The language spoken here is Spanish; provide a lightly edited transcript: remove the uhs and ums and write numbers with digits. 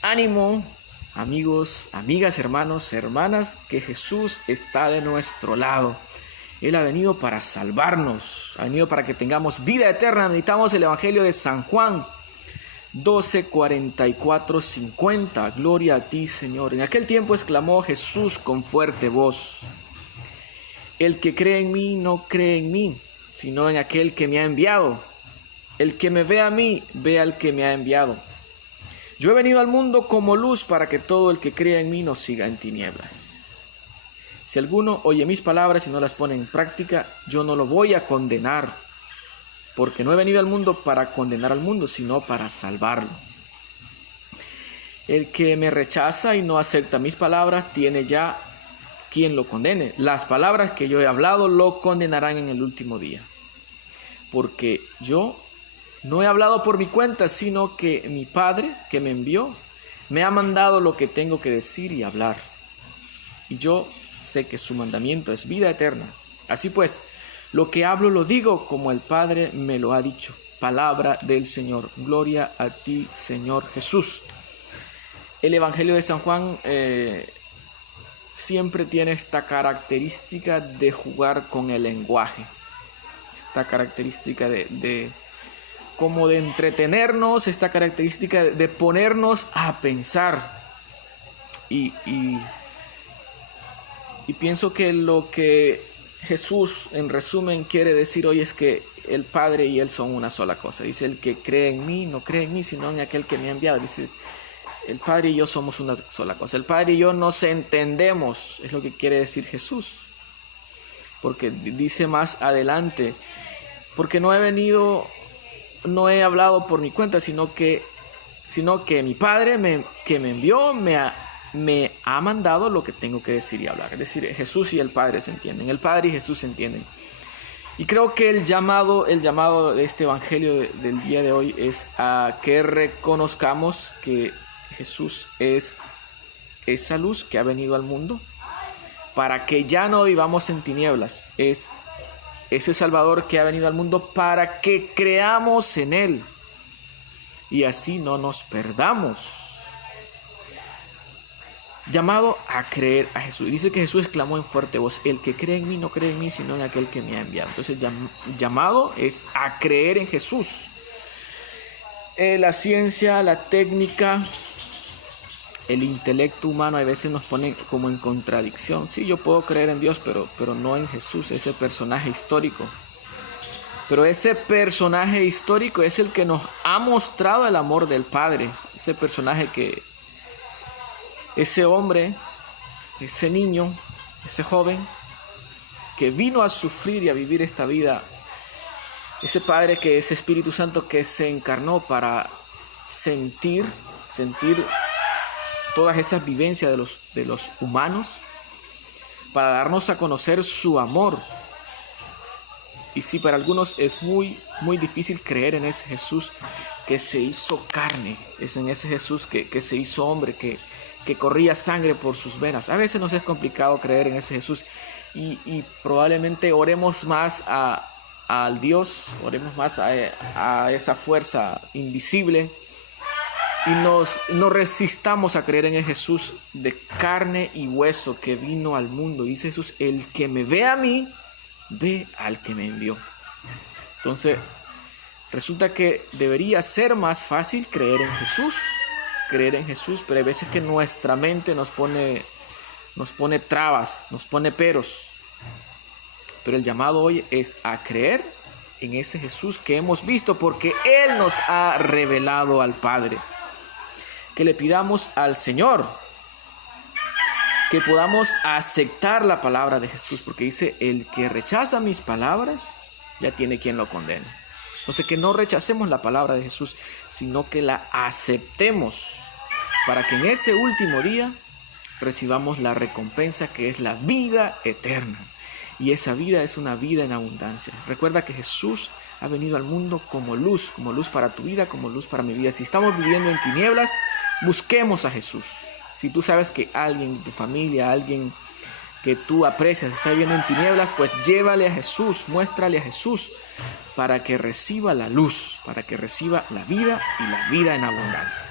Ánimo, amigos, amigas, hermanos, hermanas, que Jesús está de nuestro lado. Él ha venido para salvarnos, ha venido para que tengamos vida eterna. Meditamos el Evangelio de San Juan 12, 44, 50. Gloria a ti, Señor. En aquel tiempo exclamó Jesús con fuerte voz: el que cree en mí no cree en mí, sino en aquel que me ha enviado. El que me ve a mí, ve al que me ha enviado. Yo he venido al mundo como luz para que todo el que crea en mí no siga en tinieblas. Si alguno oye mis palabras y no las pone en práctica, yo no lo voy a condenar, porque no he venido al mundo para condenar al mundo, sino para salvarlo. El que me rechaza y no acepta mis palabras, tiene ya quien lo condene. Las palabras que yo he hablado lo condenarán en el último día. Porque yo no he hablado por mi cuenta, sino que mi Padre, que me envió, me ha mandado lo que tengo que decir y hablar. Y yo sé que su mandamiento es vida eterna. Así pues, lo que hablo lo digo como el Padre me lo ha dicho. Palabra del Señor. Gloria a ti, Señor Jesús. El Evangelio de San Juan siempre tiene esta característica de jugar con el lenguaje. Esta característica como de entretenernos, esta característica de ponernos a pensar. Y pienso que lo que Jesús, en resumen, quiere decir hoy es que el Padre y Él son una sola cosa. Dice: el que cree en mí, no cree en mí, sino en aquel que me ha enviado. Dice: el Padre y yo somos una sola cosa. El Padre y yo nos entendemos, es lo que quiere decir Jesús. Porque dice más adelante: porque no he hablado por mi cuenta, sino que mi Padre que me envió me ha mandado lo que tengo que decir y hablar. Es decir, Jesús y el Padre se entienden, el Padre y Jesús se entienden. Y creo que el llamado de este Evangelio del día de hoy es a que reconozcamos que Jesús es esa luz que ha venido al mundo para que ya no vivamos en tinieblas. Es ese Salvador que ha venido al mundo para que creamos en Él y así no nos perdamos. Llamado a creer a Jesús. Dice que Jesús exclamó en fuerte voz: el que cree en mí no cree en mí, sino en aquel que me ha enviado. Entonces llamado es a creer en Jesús. La ciencia, la técnica, el intelecto humano a veces nos pone como en contradicción. Sí, yo puedo creer en Dios, pero no en Jesús, ese personaje histórico. Pero ese personaje histórico es el que nos ha mostrado el amor del Padre. Ese personaje ese hombre, ese niño, ese joven que vino a sufrir y a vivir esta vida. Ese Padre que es Espíritu Santo que se encarnó para sentir todas esas vivencias de los humanos, para darnos a conocer su amor. Y sí, para algunos es muy, muy difícil creer en ese Jesús que se hizo carne, es en ese Jesús que se hizo hombre, que corría sangre por sus venas. A veces nos es complicado creer en ese Jesús y probablemente oremos más al Dios, oremos más a esa fuerza invisible y nos resistamos a creer en el Jesús de carne y hueso que vino al mundo. Dice Jesús: el que me ve a mí, ve al que me envió. Entonces resulta que debería ser más fácil creer en Jesús, pero hay veces que nuestra mente nos pone trabas, nos pone peros. Pero el llamado hoy es a creer en ese Jesús que hemos visto, porque Él nos ha revelado al Padre. Que le pidamos al Señor que podamos aceptar la palabra de Jesús, porque dice: el que rechaza mis palabras, ya tiene quien lo condene. Entonces, que no rechacemos la palabra de Jesús, sino que la aceptemos para que en ese último día recibamos la recompensa que es la vida eterna. Y esa vida es una vida en abundancia. Recuerda que Jesús ha venido al mundo como luz para tu vida, como luz para mi vida. Si estamos viviendo en tinieblas, busquemos a Jesús. Si tú sabes que alguien de tu familia, alguien que tú aprecias está viviendo en tinieblas, pues llévale a Jesús, muéstrale a Jesús para que reciba la luz, para que reciba la vida y la vida en abundancia.